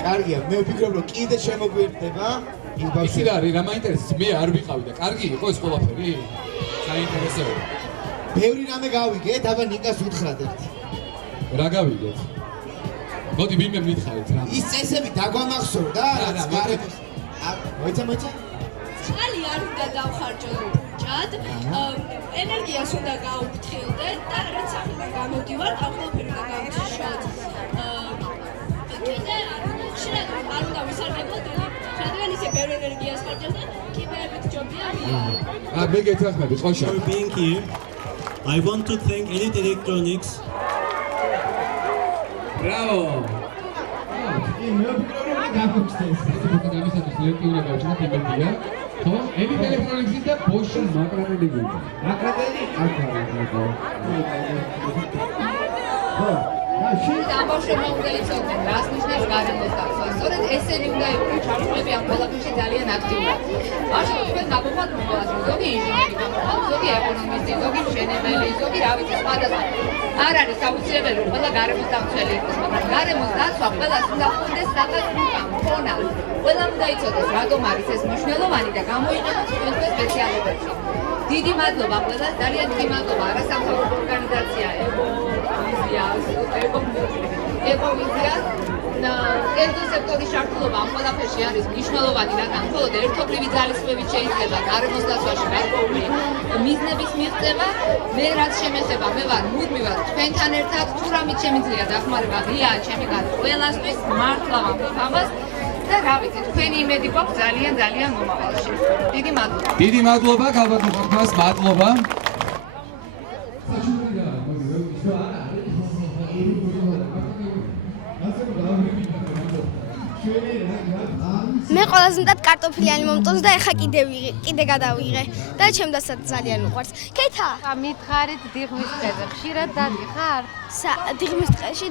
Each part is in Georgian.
კარგია, მე ვფიქრობ, რომ კიდე შემოგვიერთდება ის ბავშვი. იცი რა არის, რა მაინტერესებს? მე არ ვიყავი და კარგი იყო ეს ყველაფერი? საინტერესოა. ბევრი რამე გავიგეთ, აბა ნიკას უთხრათ ერთი. რა გავიგეთ? მოდი ვინმე მითხარით რა. ის წესები დაგვამახსოვრდა, რაც გარემოს. მოიცა? წყალი არ უნდა დავხარჯოთ ჭად, ენერგიას უნდა გავფრთხილდეთ და რაც ახლა გამოდივართ, ამ ყველაფერი უნდა გავჩიშოთ. კიდე ხშირად არ უნდა ვისარგებლოთ, რადგან ისე ბევრი ენერგიას ხარჯავს და კიბეებით ჯობია მია. მე გეთანხმები, ყოშა. For being here, I want to thank Elite Electronics. Bravo. მე ვფიქრობ, რომ გაგუჩნდეს. ამისათვის ლექტიურა გავჩნდა თემებია. ხო, Elite Electronics-ის და Bosch მაკრატელი გვიდა. მაკრატელი? აქ არის. ხო. ამბავშვებმა უნდა იცოდნენ, რას ნიშნავს გარემოს დაცვა. სწორედ ესენი უნდა იყვნენ ჩართულები ამ ყველაფერში ძალიან აქტიურად. მაშინ თქვენ გამოხვალთ მოყოლაზე, ზოგი ინჟინერი გამოხვალთ, ზოგი ეკონომისტი, ზოგი მშენებელი, ზოგი რა ვიცი, სხვადასხვა. არ არის აუცილებელი, რომ ყველა გარემოს დამცველი იყოს, მაგრამ გარემოს დაცვა ყველას უნდა ჰქონდეს სადაც მქონა. ყველამ უნდა იცოდეს, რატომ არის ეს მნიშვნელოვანი და გამოიყენოს თქვენს სპეციალობებში. დიდი მადლობა ყველას, ძალიან დიდი მადლობა არასამთავრობო ორგანიზაცია ეკოვიზიას. კერძო სექტორის ჩართულობა ამ ყველაფერში არის მნიშვნელოვანი, რადგან მხოლოდ ერთობლივი ძალისხმევით შეიძლება გარემოს დაცვაში გარკვეული მიზნების მიღწევა. მე რაც შემეხება, მე ვარ მუდმივად თქვენთან ერთად, თუ რამით შემიძლია დახმარება ღიაა ჩემი გარეთ ყველასთვის, მართლა ვამბობ ამას. და რა ვიცი, თქვენი იმედი გვაქვს ძალიან მომავალში. დიდი მადლობა. დიდი მადლობა გალბატონობას, მადლობა. მე ყველაზე მეტად კარტოფილიანი მომწონს და ეხა კიდე გადავიღე და ჩემდასაც ძალიან უყვარს. ქეთა, მითხარით დიღმის დღეზე, ხშირად დადიხარ? დიღმის დღეში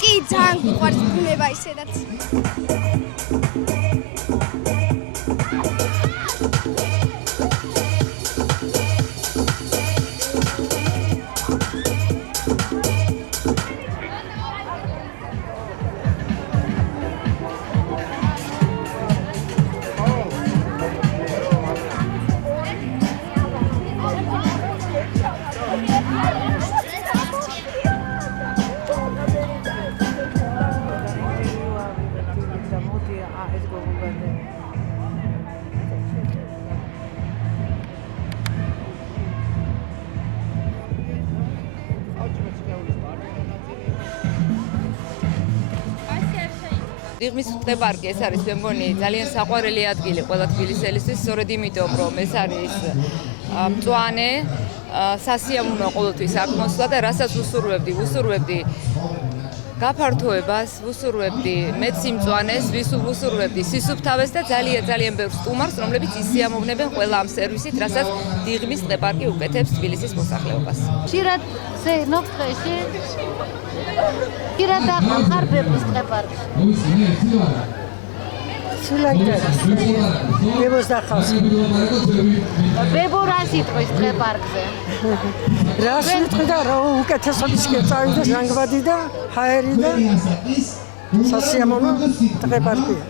კი ძალიან უყვარს ბუნება ისედაც. დიღმის ტყე-პარკი ეს არის მე მგონი ძალიან საყვარელი ადგილი ყველა თბილისელისთვის, სწორედ იმიტომ რომ ეს არის მწვანე, სასიამოვნო ყოველთვის აქ მოსვლა და რასაც ვუსურვებდი გაფართოებას, ვუსურვებდი მეციმწვანეს, ვუსურვებდი სისუფთავეს და ძალიან ბევრ სტუმარს, რომლებიც ისიამოვნებენ ყველა ამ სერვისით, რასაც დიღმის ტყე-პარკი უკეთებს თბილისის მოსახლეობას. ხშირად ზენობ დღეში ხშირად ახარ ბებოს ტყე-პარკში. ბებოს დახავს. ბებო რას იტყვის ტყე-პარკზე? რას იტყვი და რა უკეთესობის წავიდა ჟანგბადი და ჰაერი და სასიამოვნო ტყე-პარკია.